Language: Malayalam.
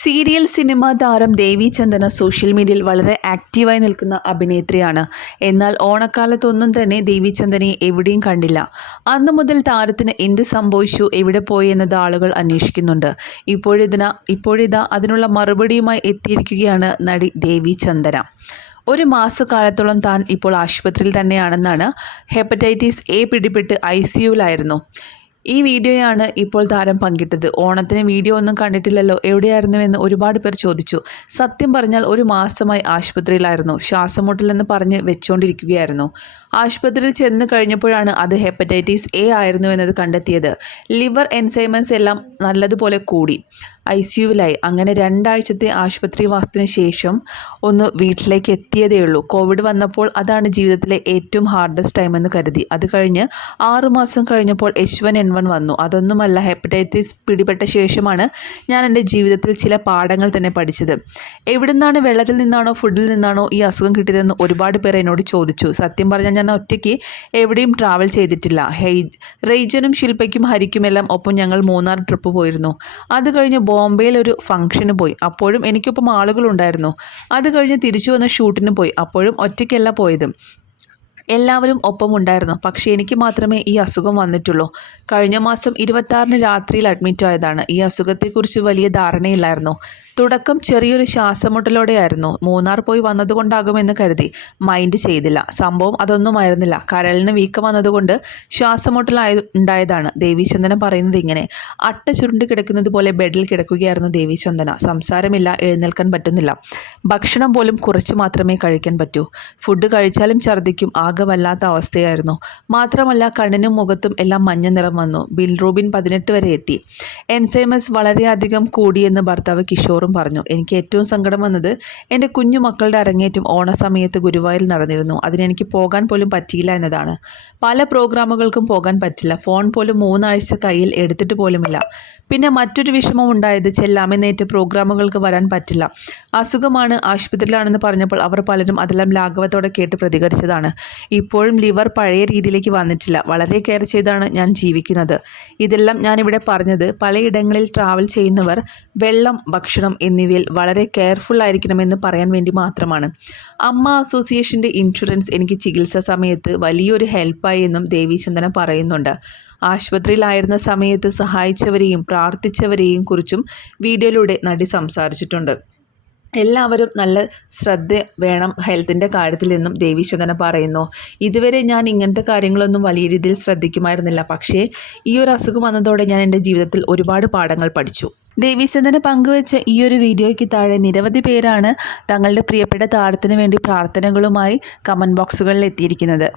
സീരിയൽ സിനിമാ താരം ദേവി ചന്ദന സോഷ്യൽ മീഡിയയിൽ വളരെ ആക്റ്റീവായി നിൽക്കുന്ന അഭിനേത്രിയാണ്. എന്നാൽ ഓണക്കാലത്തൊന്നും തന്നെ ദേവി ചന്ദനയെ എവിടെയും കണ്ടില്ല. അന്നു മുതൽ താരത്തിന് എന്ത് സംഭവിച്ചു എവിടെ പോയി എന്നത് ആളുകൾ അന്വേഷിക്കുന്നുണ്ട്. ഇപ്പോഴിതിന ഇപ്പോഴിതാ അതിനുള്ള മറുപടിയുമായി എത്തിയിരിക്കുകയാണ് നടി ദേവി ചന്ദന. ഒരു മാസക്കാലത്തോളം താൻ ഇപ്പോൾ ആശുപത്രിയിൽ തന്നെയാണെന്നാണ് ഹെപ്പറ്റൈറ്റിസ് എ പിടിപെട്ട് ഐ സിയുവിലായിരുന്നു ഈ വീഡിയോയാണ് ഇപ്പോൾ താരം പങ്കിട്ടത്. ഓണത്തിന് വീഡിയോ ഒന്നും കണ്ടിട്ടില്ലല്ലോ. എവിടെയായിരുന്നുവെന്ന് ഒരുപാട് പേർ ചോദിച്ചു. സത്യം പറഞ്ഞാൽ ഒരു മാസമായി ആശുപത്രിയിലായിരുന്നു. ശ്വാസമുട്ടലെന്ന് പറഞ്ഞ് വെച്ചുകൊണ്ടിരിക്കുകയായിരുന്നു ആശുപത്രിയിൽ ചെന്ന് കഴിഞ്ഞപ്പോഴാണ് അത് ഹെപ്പറ്റൈറ്റിസ് എ ആയിരുന്നു എന്നത് കണ്ടെത്തിയത്. ലിവർ എൻസൈമൻസ് എല്ലാം നല്ലതുപോലെ കൂടി. ഐ സിയുവിലായി അങ്ങനെ രണ്ടാഴ്ചത്തെ ആശുപത്രി വാസത്തിന് ശേഷം ഒന്ന് വീട്ടിലേക്ക് എത്തിയതേ ഉള്ളൂ. കോവിഡ് വന്നപ്പോൾ അതാണ് ജീവിതത്തിലെ ഏറ്റവും ഹാർഡസ്റ്റ് ടൈം എന്ന് കരുതി. അത് കഴിഞ്ഞ് ആറുമാസം കഴിഞ്ഞപ്പോൾ എച്ച് വൺ എൻ വൺ വന്നു. അതൊന്നുമല്ല ഹെപ്പറ്റൈറ്റിസ് പിടിപെട്ട ശേഷമാണ് ഞാൻ എന്റെ ജീവിതത്തിൽ ചില പാഠങ്ങൾ തന്നെ പഠിച്ചത്. എവിടുന്നാണ് വെള്ളത്തിൽ നിന്നാണോ ഫുഡിൽ നിന്നാണോ ഈ അസുഖം കിട്ടിയതെന്ന് ഒരുപാട് പേർ എന്നോട് ചോദിച്ചു. സത്യം പറഞ്ഞാൽ ഞാൻ ഒറ്റയ്ക്ക് എവിടെയും ട്രാവൽ ചെയ്തിട്ടില്ല. ഹെയ് റെയ്ജനും ശില്പയ്ക്കും ഹരിക്കുമെല്ലാം ഒപ്പം ഞങ്ങൾ മൂന്നാർ ട്രിപ്പ് പോയിരുന്നു. അത് കഴിഞ്ഞ് ബോംബെയിൽ ഒരു ഫംഗ്ഷന് പോയി. അപ്പോഴും എനിക്കൊപ്പം ആളുകളുണ്ടായിരുന്നു. അത് കഴിഞ്ഞ് തിരിച്ചു വന്ന് ഷൂട്ടിന് പോയി. അപ്പോഴും ഒറ്റയ്ക്കല്ല പോയത്. എല്ലാവരും ഒപ്പമുണ്ടായിരുന്നു. പക്ഷേ എനിക്ക് മാത്രമേ ഈ അസുഖം വന്നിട്ടുള്ളൂ. കഴിഞ്ഞ മാസം ഇരുപത്താറിന് രാത്രിയിൽ അഡ്മിറ്റ് ആയതാണ്. ഈ അസുഖത്തെക്കുറിച്ച് വലിയ ധാരണയില്ലായിരുന്നു. തുടക്കം ചെറിയൊരു ശ്വാസമുട്ടലോടെയായിരുന്നു. മൂന്നാർ പോയി വന്നതുകൊണ്ടാകുമെന്ന് കരുതി. മൈൻഡ് ചെയ്തില്ല. സംഭവം അതൊന്നുമായിരുന്നില്ല കരളിന് വീക്കം വന്നതുകൊണ്ട് ശ്വാസമുട്ടലായ ഉണ്ടായതാണ്. ദേവീചന്ദന പറയുന്നത് ഇങ്ങനെ. അട്ട ചുരുണ്ട് കിടക്കുന്നത് പോലെ ബെഡിൽ കിടക്കുകയായിരുന്നു ദേവീചന്ദന. സംസാരമില്ല എഴുന്നേൽക്കാൻ പറ്റുന്നില്ല. ഭക്ഷണം പോലും കുറച്ച് മാത്രമേ കഴിക്കാൻ പറ്റൂ. ഫുഡ് കഴിച്ചാലും ഛർദ്ദിക്കും. ആകെ വല്ലാത്ത അവസ്ഥയായിരുന്നു. മാത്രമല്ല കണ്ണിനും മുഖത്തും എല്ലാം മഞ്ഞ നിറം വന്നു. ബിൽറൂബിൻ പതിനെട്ട് വരെ എത്തി. എൻസൈമസ് വളരെയധികം കൂടിയെന്ന് ഭർത്താവ് കിഷോറും പറഞ്ഞു. എനിക്ക് ഏറ്റവും സങ്കടം വന്നത് എന്റെ കുഞ്ഞു മക്കളുടെ അരങ്ങേറ്റം ഓണസമയത്ത് ഗുരുവായൂരിൽ നടന്നിരുന്നു. അതിനെനിക്ക് പോകാൻ പോലും പറ്റിയില്ല എന്നതാണ്. പല പ്രോഗ്രാമുകൾക്കും പോകാൻ പറ്റില്ല. ഫോൺ പോലും മൂന്നാഴ്ച കയ്യിൽ എടുത്തിട്ട് പോലുമില്ല. പിന്നെ മറ്റൊരു വിഷമം ഉണ്ടായത് ചെല്ലാമെന്നേറ്റ് പ്രോഗ്രാമുകൾക്ക് വരാൻ പറ്റില്ല. അസുഖമാണ് ആശുപത്രിയിലാണെന്ന് പറഞ്ഞപ്പോൾ അവർ പലരും അതെല്ലാം ലാഘവത്തോടെ കേട്ട് പ്രതികരിച്ചതാണ്. ഇപ്പോഴും ലിവർ പഴയ രീതിയിലേക്ക് വന്നിട്ടില്ല. വളരെ കെയർ ചെയ്താണ് ഞാൻ ജീവിക്കുന്നത്. ഇതെല്ലാം ഞാനിവിടെ പറഞ്ഞത് പലയിടങ്ങളിൽ ട്രാവൽ ചെയ്യുന്നവർ വെള്ളം ഭക്ഷണം എന്നിവയിൽ വളരെ കെയർഫുൾ ആയിരിക്കണമെന്ന് പറയാൻ വേണ്ടി മാത്രമാണ്. അമ്മ അസോസിയേഷന്റെ ഇൻഷുറൻസ് എനിക്ക് ചികിത്സാ സമയത്ത് വലിയൊരു ഹെൽപ്പായി എന്നും ദേവീചന്ദന പറയുന്നുണ്ട്. ആശുപത്രിയിലായിരുന്ന സമയത്ത് സഹായിച്ചവരെയും പ്രാർത്ഥിച്ചവരെയും കുറിച്ചും വീഡിയോയിലൂടെ നടി സംസാരിച്ചിട്ടുണ്ട്. എല്ലാവരും നല്ല ശ്രദ്ധ വേണം ഹെൽത്തിന്റെ കാര്യത്തിൽ നിന്നും ദേവീശങ്കന പറയുന്നു. ഇതുവരെ ഞാൻ ഇങ്ങനത്തെ കാര്യങ്ങളൊന്നും വലിയ രീതിയിൽ ശ്രദ്ധിക്കുമായിരുന്നില്ല. പക്ഷേ ഈ ഒരു അസുഖം വന്നതോടെ ഞാൻ എന്റെ ജീവിതത്തിൽ ഒരുപാട് പാഠങ്ങൾ പഠിച്ചു. ദേവീചന്ദന പങ്കുവച്ച ഈ ഒരു വീഡിയോയ്ക്ക് താഴെ നിരവധി പേരാണ് തങ്ങളുടെ പ്രിയപ്പെട്ട താരത്തിന് വേണ്ടി പ്രാർത്ഥനകളുമായി കമന്റ് ബോക്സുകളിൽ എത്തിയിരിക്കുന്നത്